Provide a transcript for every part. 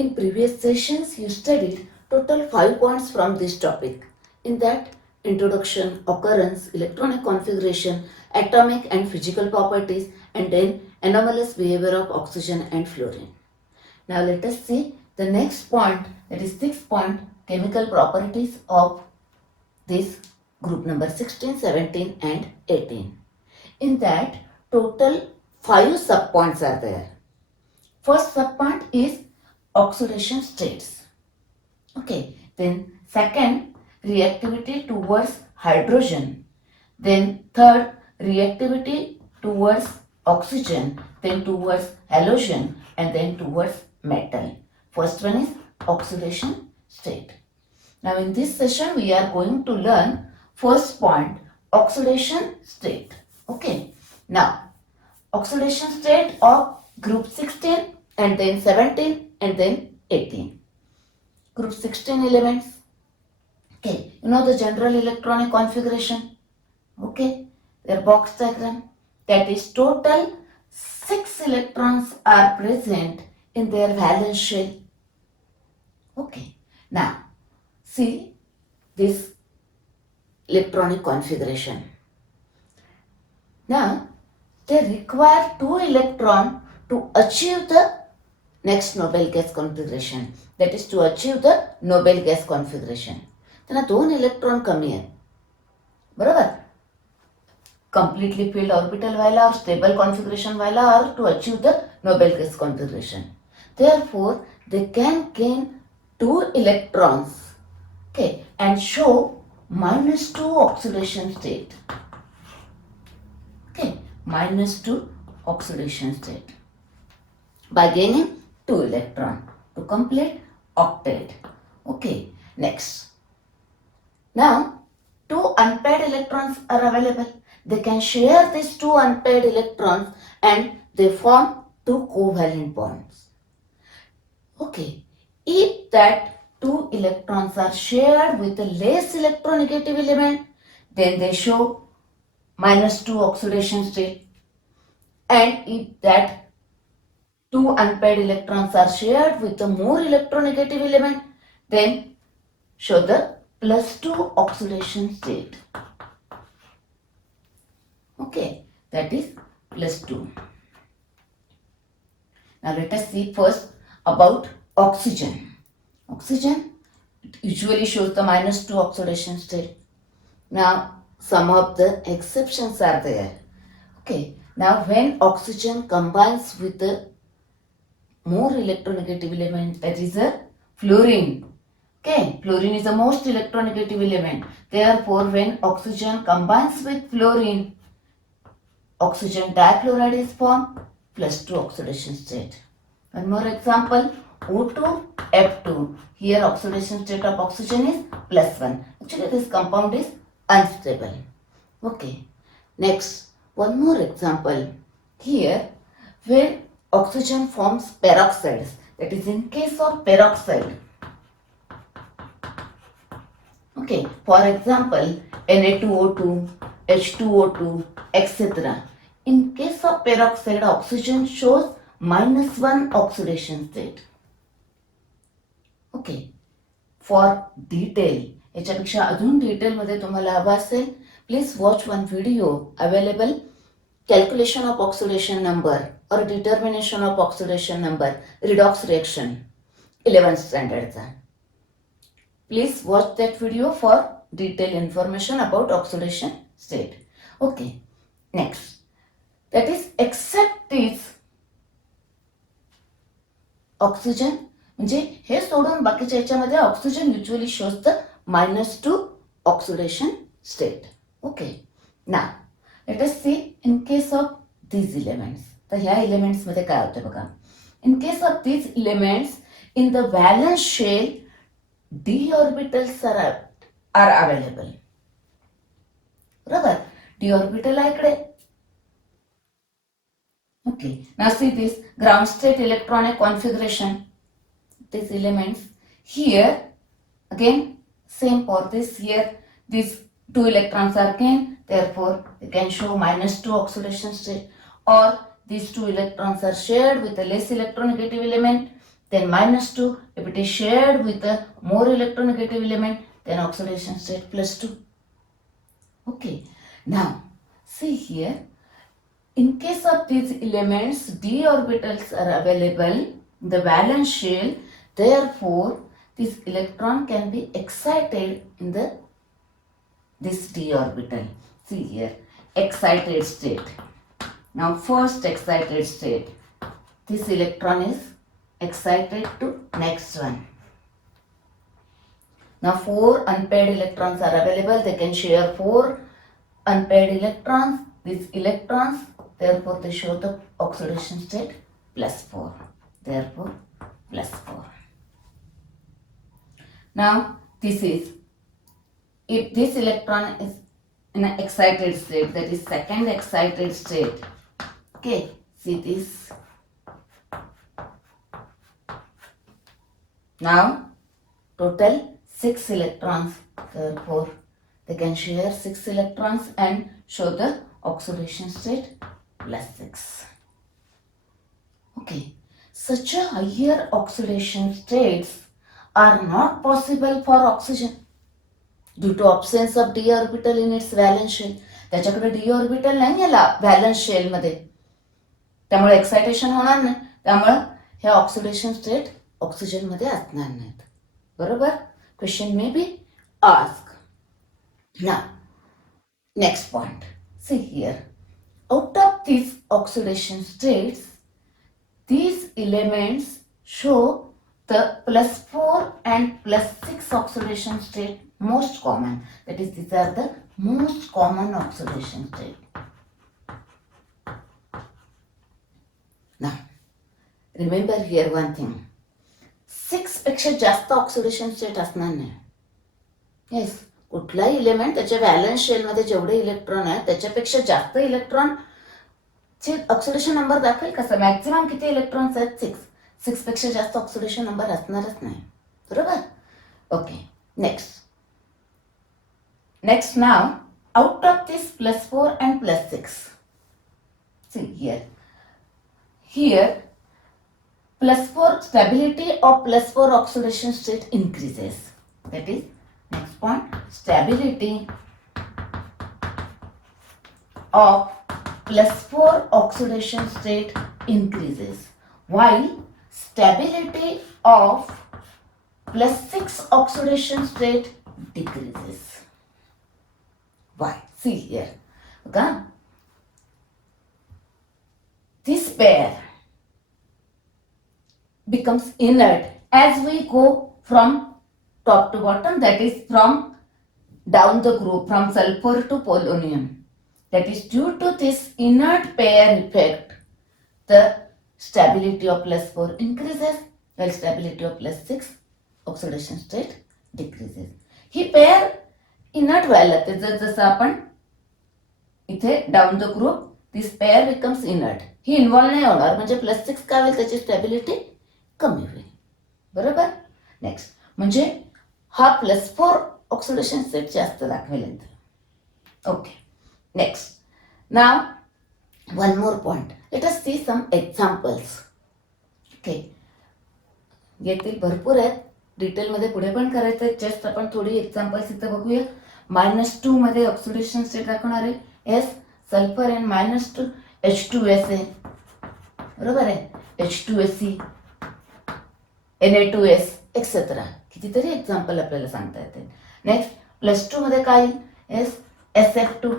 In previous sessions, you studied total 5 points from this topic. In that, introduction, occurrence, electronic configuration, atomic and physical properties, and then anomalous behavior of oxygen and fluorine. Now let us see the next point, that is 6th point, chemical properties of this group number 16, 17 and 18. In that, total 5 subpoints are there. First subpoint is oxidation states. Okay, then second, reactivity towards hydrogen. Then third, reactivity towards oxygen, then towards halogen, and then towards metal. First one is oxidation state. Now in this session we are going to learn first point, oxidation state. Okay, now oxidation state of group 16 and then 17 and then 18. Group 16 elements. Okay, you know the general electronic configuration. Okay, their box diagram. That is total 6 electrons are present in their valence shell. Okay, now see this electronic configuration. Now they require 2 electrons to achieve the next noble gas configuration. That is to achieve the noble gas configuration. त्यांना 2 electron कमी आहेत. बरोबर, completely filled orbital व्हायला or stable configuration व्हायला or to achieve the noble gas configuration. Therefore, they can gain 2 electrons, okay, and show -2 oxidation state. Okay, -2 oxidation state by gaining 2 electrons to complete octet. Okay, next. Now, 2 unpaired electrons are available. They can share these 2 unpaired electrons and they form 2 covalent bonds. Okay, if that 2 electrons are shared with a less electronegative element, then they show -2 oxidation state. And if that 2 unpaired electrons are shared with a more electronegative element, then show the +2 oxidation state. Okay, that is +2. Now let us see first about oxygen. Oxygen usually shows the -2 oxidation state. Now some of the exceptions are there. Okay, now when oxygen combines with a more electronegative element, that is a fluorine. Okay, fluorine is the most electronegative element. Therefore, when oxygen combines with fluorine, oxygen dichloride is formed, +2 oxidation state. One more example, O2, F2. Here oxidation state of oxygen is +1. Actually, this compound is unstable. Okay, next, one more example. Here, when oxygen forms peroxides, that is in case of peroxide. Okay, for example, Na2O2, H2O2, etc. In case of peroxide, oxygen shows -1 oxidation state. Okay, for detail, याच्यापेक्षा अजून detail मध्ये तुम्हाला हवा असेल, please watch one video available, calculation of oxidation number और determination of oxidation number, redox reaction 11th स्टँडर्डचा. Please watch that video for detailed information about oxidation state. Okay, next. That is except this oxygen, म्हणजे हे सोडून बाकीच्या याच्यामध्ये oxygen usually shows the -2 oxidation state. Okay, now let us see in case of these elements. तर ह्या elements मध्ये काय होतं बघा. In case of these elements, in the valence shell, d-orbitals are available. बरोबर, d-orbital आहे इकडे. Okay, now see this ground state electronic configuration. These elements here, again same for this. Here these 2 electrons are gained, therefore they can show -2 oxidation state. Or these 2 electrons are shared with a less electronegative element, then -2. If it is shared with a more electronegative element, then oxidation state +2. Okay, now see here, in case of these elements, d orbitals are available in the valence shell, therefore this electron can be excited in this d orbital. See here, excited state. Now first excited state, this electron is excited to next one. Now 4 unpaired electrons are available. They can share 4 unpaired electrons. These electrons, therefore they show the oxidation state +4. Therefore +4. Now this is, if this electron is in an excited state, that is second excited state. Okay, see this. Now total 6 electrons, therefore they can share 6 electrons and show the oxidation state +6. Okay, such a higher oxidation states are not possible for oxygen due to absence of d orbital in its valence shell. त्याच्याकडे d orbital नाही आहे valence shell मध्ये, त्यामुळे excitation होणार नाही, त्यामुळे हे oxidation state oxygen मध्ये असणार नाहीत. बरोबर? Question may be asked. Now, next point. See here. Out of these oxidation states, these elements show the +4 and +6 oxidation state most common. That is, these are the most common oxidation state. Now, remember here one thing. 6 पेक्षा जास्त oxidation state असणार नाही. Yes, कुठलाही element त्याच्या valence शेलमध्ये जेवढे electron आहेत त्याच्यापेक्षा जास्त इलेक्ट्रॉन चे ऑक्सिडेशन नंबर दाखवेल कसं? मॅक्झिमम किती इलेक्ट्रॉन्स आहेत? 6. 6 पेक्षा जास्त ऑक्सिडेशन नंबर असणारच नाही. बरोबर? Okay, next now, out of this +4 and +6, see here +4 stability of +4 oxidation state increases. That is, next point, stability of +4 oxidation state increases, while stability of +6 oxidation state decreases. Why? See here. Okay? This pair becomes inert as we go from top to bottom, that is from down the group from sulfur to polonium. That is, due to this inert pair effect, the stability of +4 increases while stability of +6 oxidation state decreases. He pair inert व्हायला लागते. जसं आपण इथे down the group this pair becomes inert, he involve नाही होणार, म्हणजे +6 काय होईल, त्याची स्टॅबिलिटी कमी होईल. बरोबर? नेक्स्ट म्हणजे हा +4 ऑक्सिडेशन स्टेट जास्त दाखवेल. ओके, नेक्स्ट नाव one more point. Let us see some examples. Okay, येथील भरपूर आहेत, डिटेलमध्ये पुढे पण करायचं आहे. जस्ट आपण थोडी एक्झाम्पल्स इथं बघूया. -2 मध्ये ऑक्सिडेशन स्टेट दाखवणार आहे. S sulphur and -2 H2SA. बरोबर आहे? H2SE, Na2S etcetera. कितीतरी एक्झाम्पल आपल्याला सांगता येते. नेक्स्ट +2 मध्ये काय येईल? S SF2,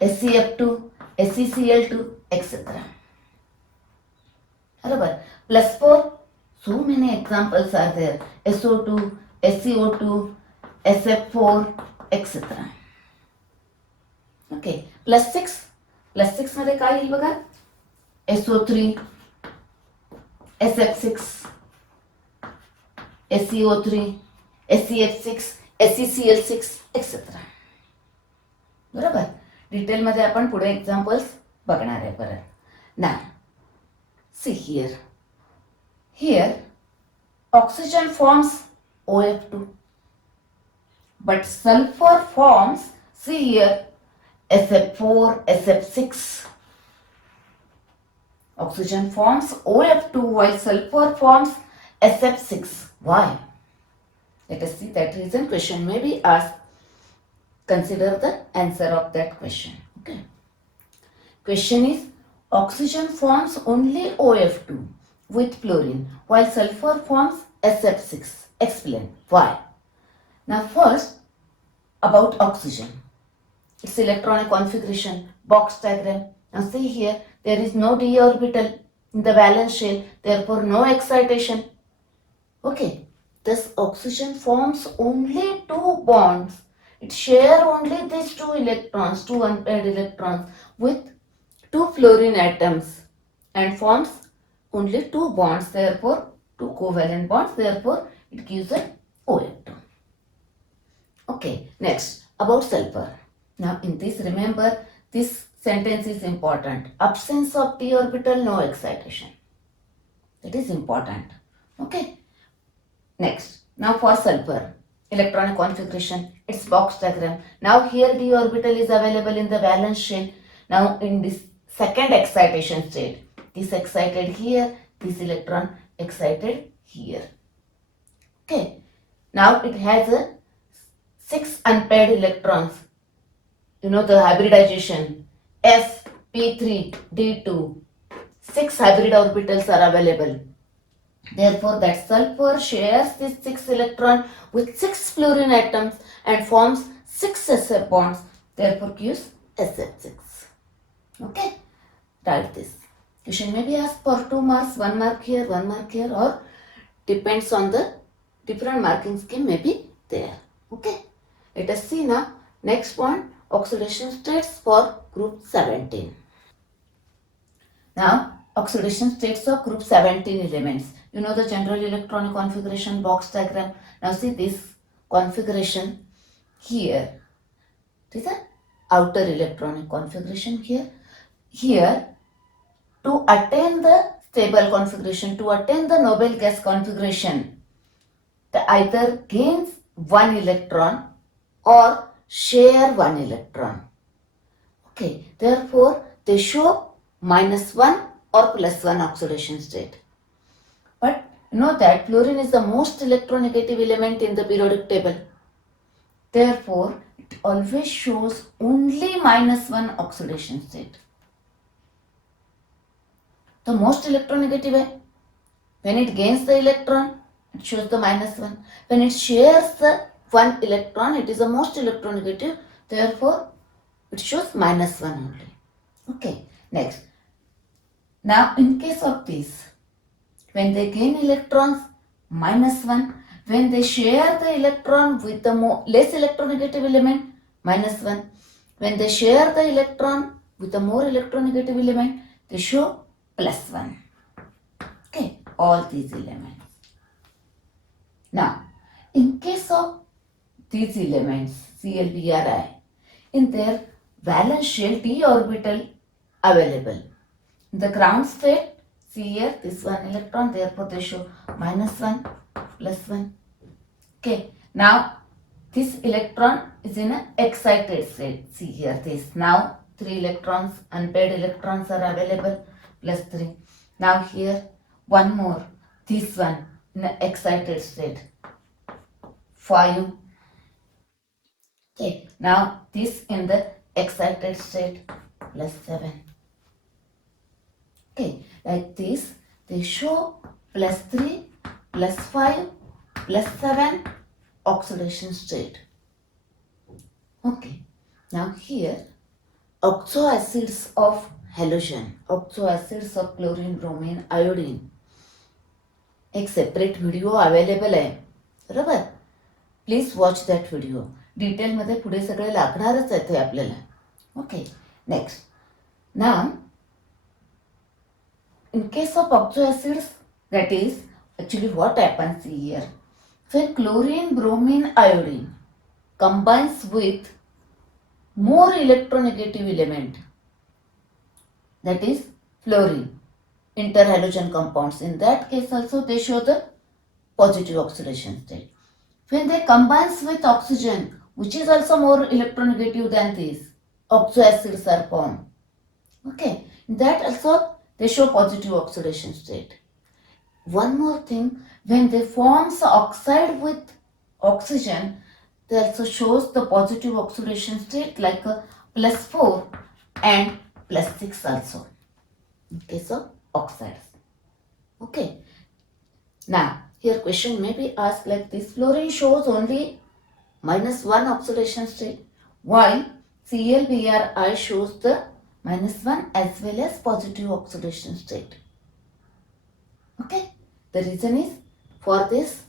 SCF2, SeCl2 etcetera. बरोबर? +4, so many examples are there. SO2, SCO2, SF4 etc. Okay, +6 मध्ये काय येईल बघा? SO3, SF6, SCO3, SCF6, SeCl6 etcetera. बरोबर? डिटेलमध्ये आपण पुढे एक्झाम्पल्स बघणार आहे परत. ना सी here oxygen forms OF2, but sulfur forms, see here, SF4, SF6. Oxygen forms OF2 while sulfur forms SF6. Why? Let us see that reason. Question may be asked. Consider the answer of that question. Okay. Question is, oxygen forms only OF2 with fluorine while sulfur forms SF6. Explain why. Now first about oxygen. Its electronic configuration, box diagram. Now see here, there is no d orbital in the valence shell, therefore no excitation. Okay, thus oxygen forms only two bonds. It shares only these two electrons, two unpaired electrons with two fluorine atoms and forms only two bonds, therefore two covalent bonds, therefore it gives an OF2. Okay, next about sulfur. Now in this, remember, this sentence is important. Absence of d orbital, no excitation. That is important. Okay. Next, now for sulfur, electronic configuration, its box diagram. Now here d orbital is available in the valence shell. Now in this second excitation state, this excited here, this electron excited here. Okay. Now it has a 6 unpaired electrons. You know the hybridization, sp3d2. 6 hybrid orbitals are available. Therefore, that sulfur shares this 6 electron with 6 fluorine atoms and forms 6 SF bonds. Therefore, gives SF6. Okay, write this. Question may be asked for 2 marks, 1 mark here, 1 mark here, or depends on the different marking scheme may be there. Okay, let us see now. Next one, oxidation states for group 17. Now, oxidation states of group 17 elements. You know the general electronic configuration box diagram. Now see this configuration here. This is the outer electronic configuration here. Here, to attain the stable configuration, to attain the noble gas configuration, the either gains one electron or share one electron. Okay, therefore they show -1 or +1 oxidation state. But you know that fluorine is the most electronegative element in the periodic table. Therefore, it always shows only -1 oxidation state. The most electronegative way, when it gains the electron, it shows the -1. When it shares the one electron, it is the most electronegative. Therefore, it shows -1 only. Okay, next. Now, in case of this, when they gain electrons, -1. When they share the electron with the less electronegative element, -1. When they share the electron with the more electronegative element, they show +1. Okay, all these elements. Now, in case of these elements, Cl, Bri, in their valence shell d orbital available. In the ground state, see here, this one electron, therefore they show -1, +1. Okay, now this electron is in an excited state. See here, this. Now 3 electrons, unpaired electrons are available, +3. Now here, one more, this one in an excited state, 5. Okay, now this in the excited state, +7. Okay, like this, they show +3, +5, +7 oxidation state. Okay, now here, oxoacids of halogen, oxoacids of chlorine, bromine, iodine. एक separate video available आहे, बरोबर. Please watch that video. डिटेलमध्ये पुढे सगळे लागणारच आहे ते आपल्याला. Okay, next. Now in case of oxoacids, that is actually what happens here, when chlorine, bromine, iodine combines with more electronegative element, that is fluorine, interhalogen compounds, in that case also they show the positive oxidation state. When they combines with oxygen, which is also more electronegative than this, oxoacids are formed. Okay, in that also they show positive oxidation state. One more thing, when they forms oxide with oxygen, they also shows the positive oxidation state like a +4 and +6 also in case of oxides. Okay. Now, here question may be asked like this. Fluorine shows only -1 oxidation state, while ClBrI shows the -1 as well as positive oxidation state. Okay. The reason is for this.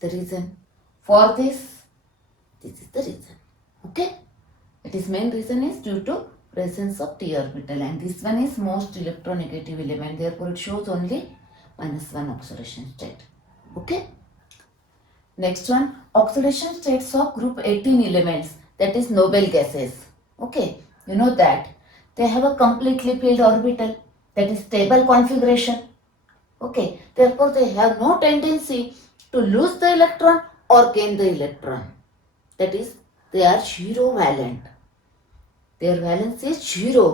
The reason for this is the reason. Okay. It is main reason is due to presence of d orbital, and this one is most electronegative element. Therefore, it shows only -1 oxidation state. Okay. Next one, oxidation states of group 18 elements, that is noble gases. Okay, you know that they have a completely filled orbital, that is stable configuration. Okay, therefore they have no tendency to lose the electron or gain the electron. That is, they are zero valent. Their valence is zero.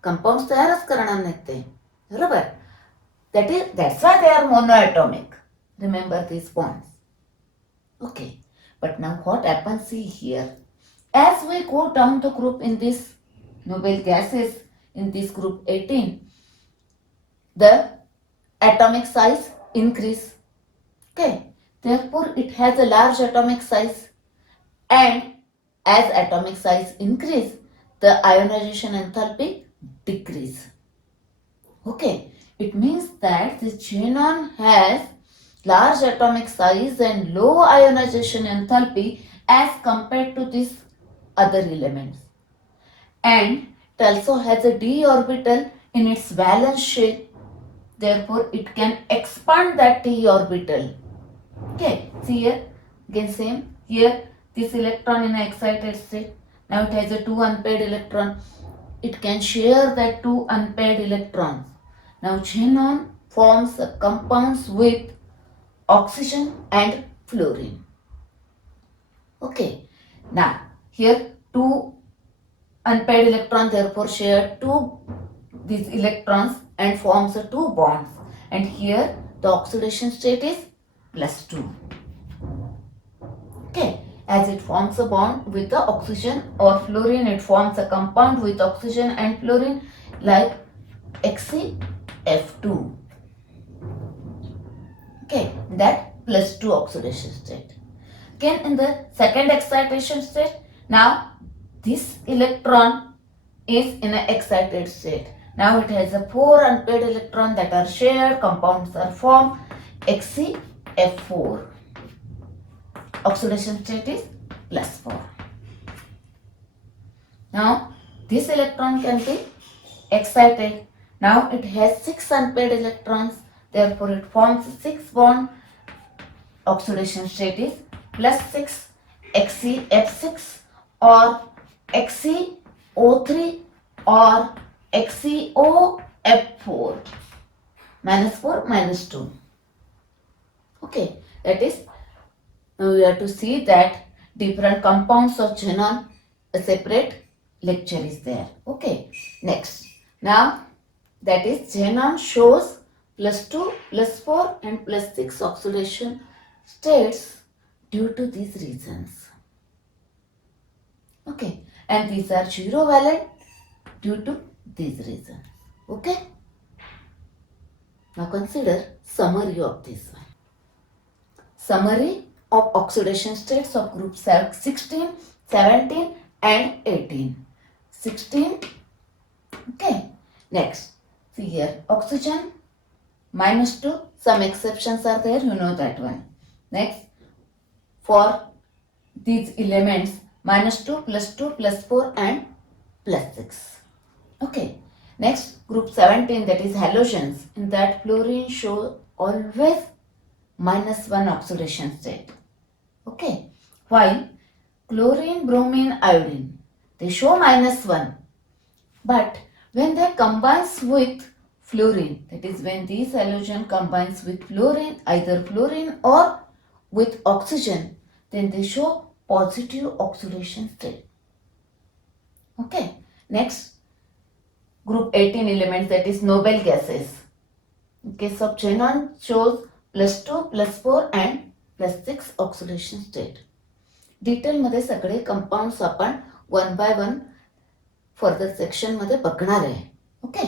Compounds तयारच करणार नाहीत ते, बरोबर. That's why they are monoatomic. Remember these bonds. Okay, but now what happens, see here. As we go down the group in this noble gases, in this group 18, the atomic size increase. Okay, therefore it has a large atomic size, and as atomic size increase, the ionization enthalpy decrease. Okay, it means that the xenon has large atomic size and low ionization enthalpy as compared to these other elements. And it also has a d orbital in its valence shell. Therefore, it can expand that d orbital. Okay, see here, again same. Here, this electron in an excited state. Now it has a 2 unpaired electron. It can share that 2 unpaired electrons. Now xenon forms compounds with oxygen and fluorine. Okay, now here 2 unpaired electrons therefore share 2 these electrons and forms 2 bonds, and here the oxidation state is +2. Okay, as it forms a bond with the oxygen or fluorine, it forms a compound with oxygen and fluorine like XeF2. Okay, that +2 oxidation state. Again in the second excitation state, now this electron is in an excited state. Now it has a 4 unpaired electrons that are shared, compounds are formed, XeF4. Oxidation state is +4. Now this electron can be excited. Now it has 6 unpaired electrons, therefore it forms 6 bond. Oxidation state is +6 XeF6 or XeO3 or XeOF4, -4 -2. Okay, that is, now we have to see that different compounds of xenon, a separate lecture is there. Okay, next. Now that is xenon shows +2, +4 and +6 oxidation states due to these reasons. Okay, and these are zero valent due to these reasons. Okay, now consider summary of this one. Summary of oxidation states of group 16, 17 and 18. 16. Okay, next, see here, oxygen -2, some exceptions are there, you know that one. Next, for these elements -2, +2, +4 and +6. Okay, next group 17, that is halogens. In that fluorine show always -1 oxidation state. Okay, while chlorine, bromine, iodine, they show -1. But when they combines with fluorine, that is when these halogen combines with fluorine, either fluorine or with oxygen, then they show positive oxidation state. Okay, next group 18 elements, that is noble gases. In case of xenon shows +2, +4 and +6 oxidation state. डिटेलमध्ये सगळे compounds आपण one by one further सेक्शनमध्ये बघणार आहे. Okay,